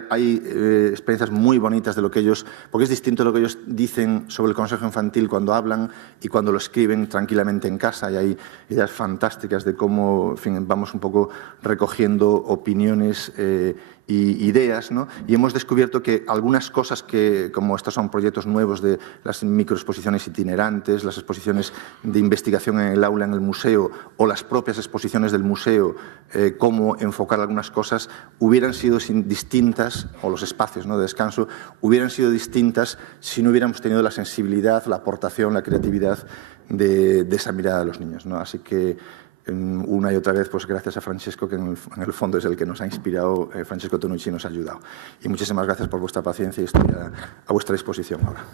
experiencias muy bonitas de lo que ellos, porque es distinto lo que ellos dicen sobre el Consejo Infantil cuando hablan y cuando lo escriben tranquilamente en casa, y hay ideas fantásticas de cómo, en fin, vamos un poco recogiendo opiniones y ideas, ¿no? Y hemos descubierto que algunas cosas que, como estos son proyectos nuevos de las microexposiciones itinerantes, las exposiciones de investigación en el aula, en el museo, o las propias exposiciones del museo, cómo enfocar algunas cosas, hubieran sido distintas, o los espacios, ¿no?, de descanso, hubieran sido distintas si no hubiéramos tenido la sensibilidad, la aportación, la creatividad de esa mirada de los niños, ¿no? Así que una y otra vez, pues gracias a Francesco, que en el fondo es el que nos ha inspirado, Francesco Tonucci nos ha ayudado. Y muchísimas gracias por vuestra paciencia y estoy a vuestra disposición ahora.